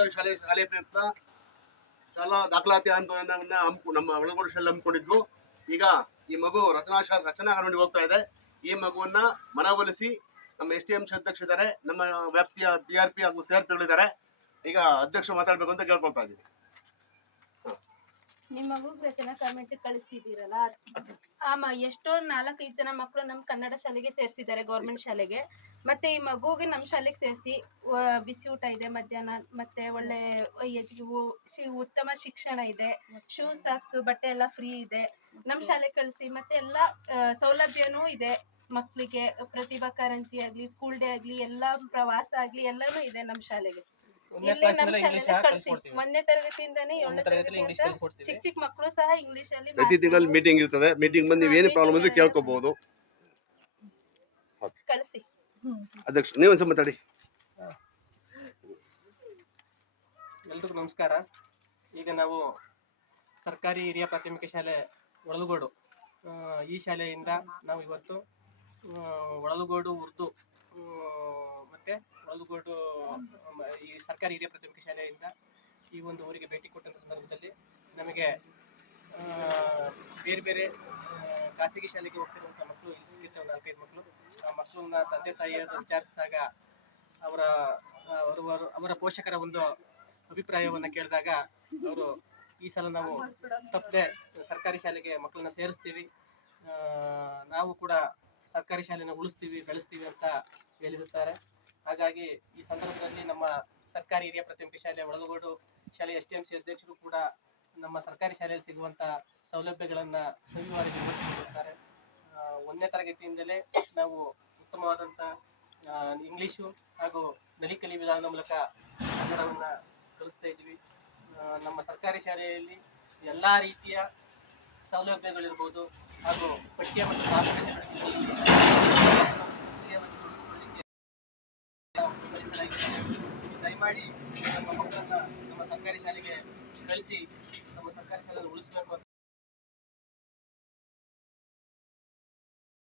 ಸಮುದಾಯ ಶಾಲೆ ಶಾಲೆ ಪ್ರಯತ್ನ. ಶಾಲಾ ದಾಖಲಾತಿ ಆಂದೋಲನವನ್ನ ನಮ್ಮ ಒಳಗೋಡು ಶಾಲೆ ಹಮ್ಮಿಕೊಂಡಿದ್ವು ಈಗ ಈ ಮಗು ರಚನಾ ಶಾ ರಚನಾ ಕಾನೂನಿಗೆ ಹೋಗ್ತಾ ಇದೆ. ಈ ಮಗುವನ್ನ ಮನವೊಲಿಸಿ ನಮ್ಮ ಎಸ್ ಟಿ ಎಂ ಅಧ್ಯಕ್ಷ ಇದ್ದಾರೆ. ನಮ್ಮ ವ್ಯಾಪ್ತಿಯ ಬಿ ಆರ್ ಪಿ ಹಾಗೂ ಸಿ ಆರ್ ಪಿಗಳಿದ್ದಾರೆ ಈಗ ಅಧ್ಯಕ್ಷ ಮಾತಾಡ್ಬೇಕು ಅಂತ ಕೇಳ್ಕೊಳ್ತಾ ಇದ್ದೀನಿ. ನಿಮ್ ಮಗುಗ್ ರಚನಾ ಕಾನ್ವೆಂಟ್ ಕಳಿಸ್ತಿದ್ದೀರಲ್ಲ? ಆಮ, ಎಷ್ಟೋ ನಾಲ್ಕೈದು ಜನ ಮಕ್ಕಳು ನಮ್ಮ ಕನ್ನಡ ಶಾಲೆಗೆ ಸೇರ್ಸಿದ್ದಾರೆ ಗೌರ್ಮೆಂಟ್ ಶಾಲೆಗೆ. ಮತ್ತೆ ಈ ಮಗುಗೆ ನಮ್ಮ ಶಾಲೆಗೆ ಸೇರಿಸಿ ಬಿಸಿ ಊಟ ಇದೆ, ಮಧ್ಯಾಹ್ನ, ಮತ್ತೆ ಒಳ್ಳೆ ಉತ್ತಮ ಶಿಕ್ಷಣ ಇದೆ ಶೂ ಸಾಕ್ಸ್ ಬಟ್ಟೆ ಎಲ್ಲ ಫ್ರೀ ಇದೆ. ನಮ್ ಶಾಲೆ ಕಳಿಸಿ, ಮತ್ತೆ ಎಲ್ಲ ಸೌಲಭ್ಯನೂ ಇದೆ. ಮಕ್ಕಳಿಗೆ ಪ್ರತಿಭಾ ಕಾರಂಜಿ ಆಗ್ಲಿ ಸ್ಕೂಲ್ ಡೇ ಆಗ್ಲಿ, ಎಲ್ಲಾ ಪ್ರವಾಸ ಆಗ್ಲಿ, ಎಲ್ಲಾನು ಇದೆ ನಮ್ಮ ಶಾಲೆಗೆ. ಇಲ್ಲಿ ಕ್ಲಾಸ್ ನಮ್ ಇಂಗ್ಲಿಷ್ ಶಾಲೆಗೆ ಕಳ್ಸಿ ಕಳಿಸ್ಕೊಡ್ತೀವಿ. ಒಂದನೇ ತರಗತಿಯಿಂದಾನೇ ಏಳನೇ ತರಗತಿಯಲ್ಲಿ ತರಗತಿ ಇಂಗ್ಲಿಷ್ ಅಂತ ಚಿಕ್ಕ ಚಿಕ್ಕ ಮಕ್ಕಳು ಸಹ ಇಂಗ್ಲಿಷ್ ಅಲ್ಲಿ ಪ್ರತಿ ತಿಂಗಳಲ್ಲಿ ಮೀಟಿಂಗ್ ಇರ್ತದೆ. ಮೀಟಿಂಗ್ ಬಂದು ನೀವು ಏನು ಪ್ರಾಬ್ಲಮ್ ಇದ್ರೆ ಕೇಳ್ಕೋಬಹುದು ಕಳಿಸಿ. ಅಧ್ಯಕ್ಷ ನೀವು ಒಂದ್ಸಲ ಮಾತಾಡಿ. ಎಲ್ರಿಗೂ ನಮಸ್ಕಾರ. ಈಗ ನಾವು ಸರ್ಕಾರಿ ಹಿರಿಯ ಪ್ರಾಥಮಿಕ ಶಾಲೆ ಒಳಲುಗೋಡು ಈ ಶಾಲೆಯಿಂದ ನಾವು ಇವತ್ತು ಒಳಗೋಡು ಒಳಲುಗೋಡು ಉರ್ದು ಒಳಲುಗೋಡು ಈ ಸರ್ಕಾರಿ ಹಿರಿಯ ಪ್ರಾಥಮಿಕ ಶಾಲೆಯಿಂದ ಈ ಒಂದು ಊರಿಗೆ ಭೇಟಿ ಕೊಟ್ಟಂತ ಸಂದರ್ಭದಲ್ಲಿ ನಮಗೆ ಬೇರೆ ಬೇರೆ ಖಾಸಗಿ ಶಾಲೆಗೆ ಹೋಗ್ತಿರುವಂಥ ಮಕ್ಕಳು ಇಲ್ಲಿ ಸಿಕ್ಕಿರ್ತವೆ ನಾಲ್ಕೈದು ಮಕ್ಕಳು, ಆ ಮಕ್ಕಳನ್ನ ತಂದೆ ತಾಯಿಯನ್ನು ವಿಚಾರಿಸಿದಾಗ ಅವರ ಅವರ ಅವರ ಪೋಷಕರ ಒಂದು ಅಭಿಪ್ರಾಯವನ್ನ ಕೇಳಿದಾಗ ಅವರು, ಈ ಸಲ ನಾವು ತಪ್ಪದೆ ಸರ್ಕಾರಿ ಶಾಲೆಗೆ ಮಕ್ಕಳನ್ನ ಸೇರಿಸ್ತೀವಿ ನಾವು ಕೂಡ ಸರ್ಕಾರಿ ಶಾಲೆನ ಉಳಿಸ್ತೀವಿ, ಬೆಳೆಸ್ತೀವಿ ಅಂತ ಹೇಳಿರುತ್ತಾರೆ. ಹಾಗಾಗಿ ಈ ಸಂದರ್ಭದಲ್ಲಿ ನಮ್ಮ ಸರ್ಕಾರಿ ಹಿರಿಯ ಪ್ರಾಥಮಿಕ ಶಾಲೆ ಒಳಗೋಡು ಶಾಲೆ ಎಸ್ ಡಿ ಎಂ ಸಿ ಅಧ್ಯಕ್ಷರು ಕೂಡ ನಮ್ಮ ಸರ್ಕಾರಿ ಶಾಲೆಯಲ್ಲಿ ಸಿಗುವಂತ ಸೌಲಭ್ಯಗಳನ್ನ ಸವಿವಾರಿ ಆ, ಒಂದನೇ ತರಗತಿಯಿಂದಲೇ ನಾವು ಉತ್ತಮವಾದಂತ ಇಂಗ್ಲಿಷು ಹಾಗೂ ನಲಿಕಲಿ ವಿಧಾನದ ಮೂಲಕ ಕನ್ನಡವನ್ನ ಕಲಿಸ್ತಾ ಇದ್ವಿ ನಮ್ಮ ಸರ್ಕಾರಿ ಶಾಲೆಯಲ್ಲಿ ಎಲ್ಲ ರೀತಿಯ ಸೌಲಭ್ಯಗಳಿರ್ಬೋದು ಹಾಗೂ ಪಠ್ಯ ಮತ್ತು ಸಾಧಕ ದಯಮಾಡಿ ನಮ್ಮ ಮಕ್ಕಳನ್ನ ನಮ್ಮ ಸರ್ಕಾರಿ ಶಾಲೆಗೆ ಕಳಿಸಿ ನಮ್ಮ ಸರ್ಕಾರಿ ಶಾಲೆಯನ್ನು ಉಳಿಸಬೇಕು